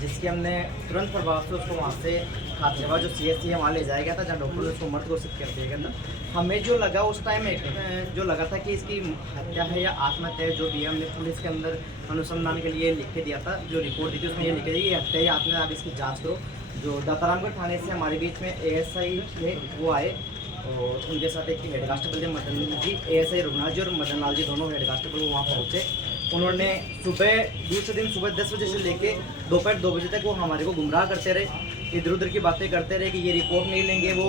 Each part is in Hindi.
जिसकी हमने तुरंत प्रभाव से उसको वहाँ से खातरवा जो CSC है वहाँ ले जाया गया था, जहाँ डॉक्टर ने उसको मर्द घोषित कर दिया गया था। हमें जो लगा उस टाइम जो लगा था कि इसकी हत्या है या आत्महत्या है, जो भी हमने पुलिस के अंदर अनुसंधान के लिए लिख के दिया था, जो रिपोर्ट दी थी उसमें ये लिख के दी कि हत्या या आत्महत्या, आप इसकी जाँच करो। जो दातारामगढ़ थाने से हमारे बीच में ASI थे वो आए और उनके साथ एक हेड कांस्टेबल थे मदन जी, ASI रघुनाथ जी और मदन लाल जी, दोनों हेड कांस्टेबल वहाँ पहुँचे। उन्होंने सुबह दूसरे दिन सुबह 10 बजे से लेके दोपहर 2 बजे तक वो हमारे को गुमराह करते रहे, इधर उधर की बातें करते रहे कि ये रिपोर्ट नहीं लेंगे। वो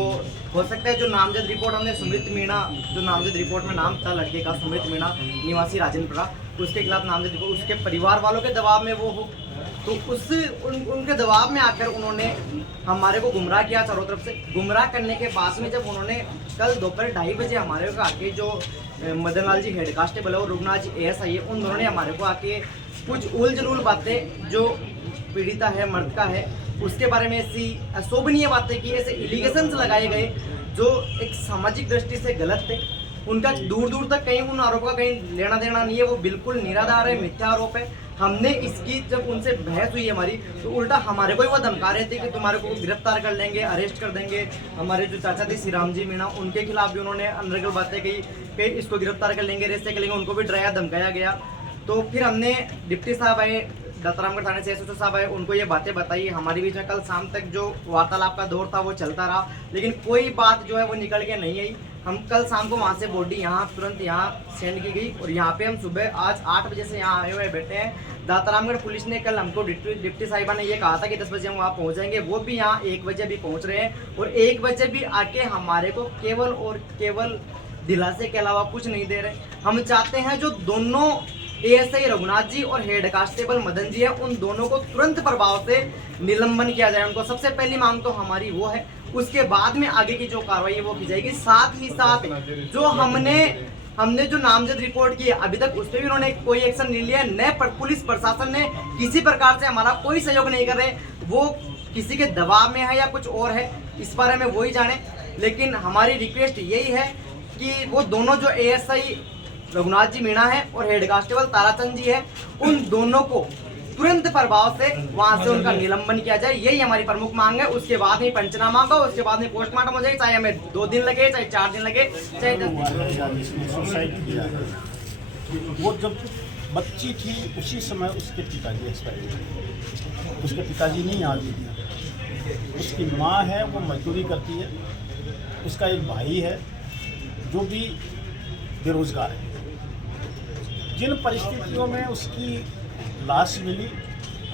हो सकता है जो नामजद रिपोर्ट हमने सुमित मीणा, जो नामजद रिपोर्ट में नाम था लड़के का सुमित मीणा निवासी राजनपुरा, उसके खिलाफ नामजद रिपोर्ट उसके परिवार वालों के दबाव में वो हो, तो उनके दबाव में आकर उन्होंने हमारे को गुमराह किया चारों तरफ से। गुमराह करने के बाद में जब उन्होंने कल दोपहर 2:30 बजे हमारे को आके, जो मदन लाल जी हेड कांस्टेबल है और रघुनाथ जी ASI है, उन दोनों ने हमारे को आके कुछ उल जलूल बातें, जो पीड़िता है मर्द का है उसके बारे में ऐसी अशोभनीय बातें की, ऐसे एलिगेशंस लगाए गए जो एक सामाजिक दृष्टि से गलत थे। उनका दूर दूर तक कहीं उन आरोप का कहीं लेना देना नहीं है, वो बिल्कुल निराधार है, मिथ्या आरोप है। हमने इसकी जब उनसे बहस हुई हमारी, तो उल्टा हमारे को ही वो धमका रहे थे कि तुम्हारे को गिरफ्तार कर लेंगे, अरेस्ट कर देंगे। हमारे जो चाचा थे श्री राम जी मीणा, उनके खिलाफ भी उन्होंने अनर्गल बातें कही कि इसको गिरफ्तार कर लेंगे, अरेस्ट कर लेंगे, उनको भी डराया धमकाया गया। तो फिर हमने डिप्टी साहब आए, दातारामगढ़ थाने से SHO साहब आए, उनको ये बातें बताई। हमारे बीच में कल शाम तक जो वार्तालाप का दौर था वो चलता रहा, लेकिन कोई बात जो है वो निकल के नहीं आई। हम कल शाम को वहाँ से बॉडी यहाँ तुरंत यहाँ सेंड की गई और यहाँ पे हम सुबह आज 8 बजे से यहाँ आए हुए बैठे हैं। दातारामगढ़ पुलिस ने कल हमको डिप्टी साहिबा ने ये कहा था कि 10 बजे हम वहाँ पहुँच जाएंगे, वो भी यहाँ 1 बजे भी पहुँच रहे हैं और 1 बजे भी आके हमारे को केवल और केवल दिलासे के अलावा कुछ नहीं दे रहे। हम चाहते हैं जो दोनों ASI रघुनाथ जी और हेड कांस्टेबल मदन जी है, उन दोनों को तुरंत प्रभाव से निलंबन किया जाए। उनको सबसे पहली मांग तो हमारी वो है, उसके बाद में आगे की जो कार्रवाई है वो की जाएगी। साथ ही साथ जो हमने जो नामजद रिपोर्ट की है अभी तक उस पर भी उन्होंने कोई एक्शन नहीं लिया। न पुलिस प्रशासन ने किसी प्रकार से हमारा कोई सहयोग नहीं कर रहे, वो किसी के दबाव में है या कुछ और है, इस बारे में वही जाने। लेकिन हमारी रिक्वेस्ट यही है कि वो दोनों जो ASI रघुनाथ जी मीणा है और हेड कांस्टेबल ताराचंद जी है, उन दोनों को तुरंत प्रभाव से वहां से उनका निलंबन किया जाए। यही हमारी प्रमुख मांग है। उसके बाद में पंचनामा होगा, उसके बाद में पोस्टमार्टम हो जाए, चाहे हमें 2 दिन लगे, चाहे 4 दिन लगे, चाहे 10 दिन। वो जब बच्ची थी उसी समय उसके पिताजी एक्सपायर हुए। उसके पिताजी नहीं याद दिया। उसकी माँ है वो मजदूरी करती है, उसका एक भाई है जो भी बेरोजगार है। जिन परिस्थितियों में उसकी लाश मिली,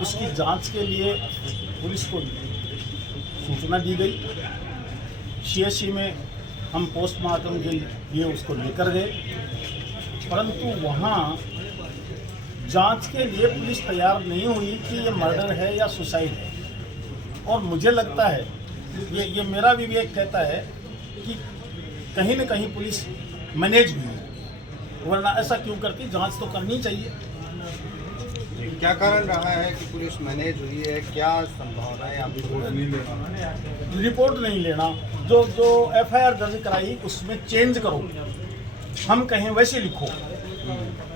उसकी जांच के लिए पुलिस को सूचना दी गई। CSC में हम पोस्टमार्टम के लिए उसको लेकर गए, परंतु वहाँ जांच के लिए पुलिस तैयार नहीं हुई कि ये मर्डर है या सुसाइड है। और मुझे लगता है, ये मेरा विवेक कहता है कि कहीं न कहीं पुलिस मैनेज हुई है, वरना ऐसा क्यों करती, जांच तो करनी चाहिए। क्या कारण रहा है कि पुलिस मैनेज हुई है? क्या संभावना है? आप रिपोर्ट नहीं लेना, जो FIR दर्ज कराई उसमें चेंज करो, हम कहें वैसे लिखो।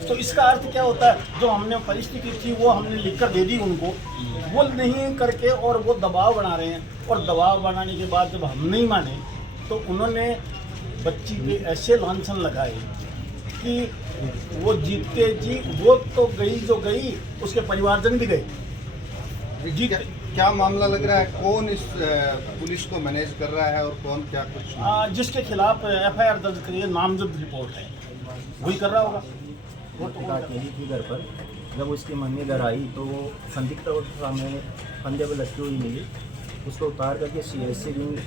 तो इसका अर्थ क्या होता है, जो हमने परिस्थिति थी वो हमने लिखकर दे दी उनको, वो नहीं करके और वो दबाव बना रहे हैं। और दबाव बनाने के बाद जब हम नहीं माने तो उन्होंने बच्ची पे ऐसे लांछन लगाए कि वो जीतते जी, वो तो गई जो गई, उसके परिवारजन भी गए। जी क्या मामला लग रहा है? कौन इस पुलिस को मैनेज कर रहा है और कौन क्या कुछ? जिसके खिलाफ FIR दर्ज करिए, नामजद रिपोर्ट है, वही कर रहा होगा। वो अकेली थी घर पर। जब उसकी मम्मी घर आई तो संदिग्ध अवस्था में फंदे पर लटकी हुई मिली। उसको उतार करके CSC विंग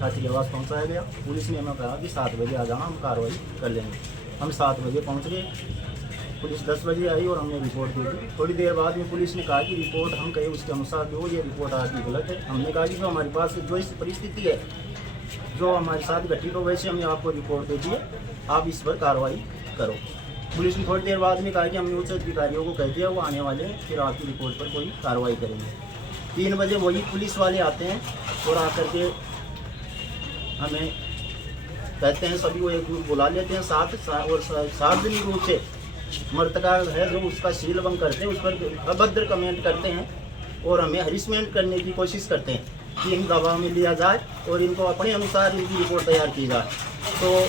खातिरवास पहुँचाया गया। पुलिस ने हमें कहा कि 7 बजे आ जाना, हम कार्रवाई कर लेंगे। हम 7 बजे पहुँच गए। पुलिस 10 बजे आई और हमने रिपोर्ट दे दी। थोड़ी देर बाद में पुलिस ने कहा कि रिपोर्ट हम कहे उसके अनुसार जो ये रिपोर्ट आपकी गलत है। हमने कहा कि जो हमारे पास जो इस परिस्थिति है, जो हमारे साथ घटित हो, वैसे हमने आपको रिपोर्ट दे दी है, आप इस पर कार्रवाई करो। पुलिस ने थोड़ी देर बाद में कहा कि हमने उच्च अधिकारियों को कह दिया, वो आने वाले हैं, फिर आपकी रिपोर्ट पर कोई कार्रवाई करेंगे। 3 बजे वही पुलिस वाले आते हैं और आकर के हमें कहते हैं, सभी वो एक ग्रुप बुला लेते हैं साथ, और सार्वजनिक रूप से मृतका है जो उसका शीलभंग करते हैं, उस पर अभद्र कमेंट करते हैं और हमें हरिसमेंट करने की कोशिश करते हैं कि इन दबाव में लिया जाए और इनको अपने अनुसार इनकी रिपोर्ट तैयार की जाए। तो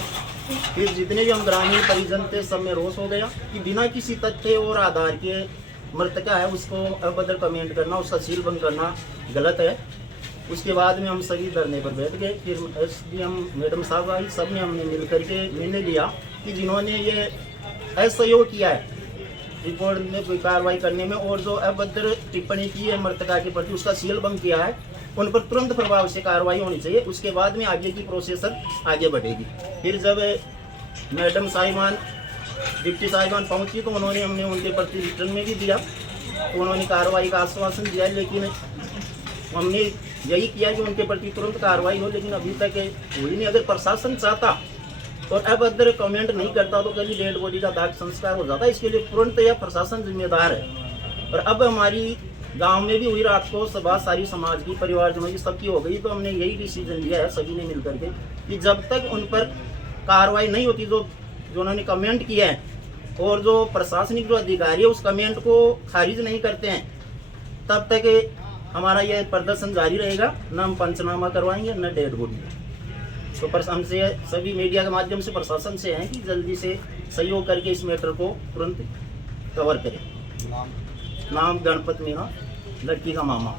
फिर जितने भी हम ग्रामीण परिजन थे सब में रोष हो गया कि बिना किसी तथ्य और आधार के मृतका है उसको अभद्र कमेंट करना, उसका सीलबंद करना गलत है। उसके बाद में हम सभी धरने पर बैठ गए। फिर SDM मैडम साहब आई, सब ने हमने मिल करके निर्णय लिया कि जिन्होंने ये असहयोग किया है रिपोर्ट में कोई कार्रवाई करने में और जो अभद्र टिप्पणी की है मृतका के प्रति, उसका सीलबंद किया है, उन पर तुरंत प्रभाव से कार्रवाई होनी चाहिए। उसके बाद में आगे की प्रोसेसर आगे बढ़ेगी। फिर जब मैडम साहिबान डिप्टी साहिबान पहुंची तो उन्होंने हमने उनके प्रति रिटर्न में भी दिया, तो उन्होंने कार्रवाई का आश्वासन दिया, लेकिन हमने यही किया कि उनके प्रति तुरंत कार्रवाई हो, लेकिन अभी तक हुई नहीं। अगर प्रशासन चाहता और अभद्र कमेंट नहीं करता तो कल डेड बॉडी का दाग संस्कार हो जाता। इसके लिए तुरंत यह प्रशासन जिम्मेदार है। और अब हमारी गांव में भी हुई रात को सभा, सारी समाज की, परिवारजनों की, सबकी हो गई। तो हमने यही डिसीजन लिया है सभी ने मिल करके कि जब तक उन पर कार्रवाई नहीं होती, जो उन्होंने कमेंट किया है और जो प्रशासनिक जो अधिकारी है उस कमेंट को खारिज नहीं करते हैं, तब तक हमारा यह प्रदर्शन जारी रहेगा। न हम पंचनामा करवाएंगे न डेड बॉडी। तो हमसे सभी मीडिया के माध्यम से प्रशासन से हैं कि जल्दी से सहयोग करके इस मैटर को तुरंत कवर करें। नाम गणपत मीणा, लड़की का मामा।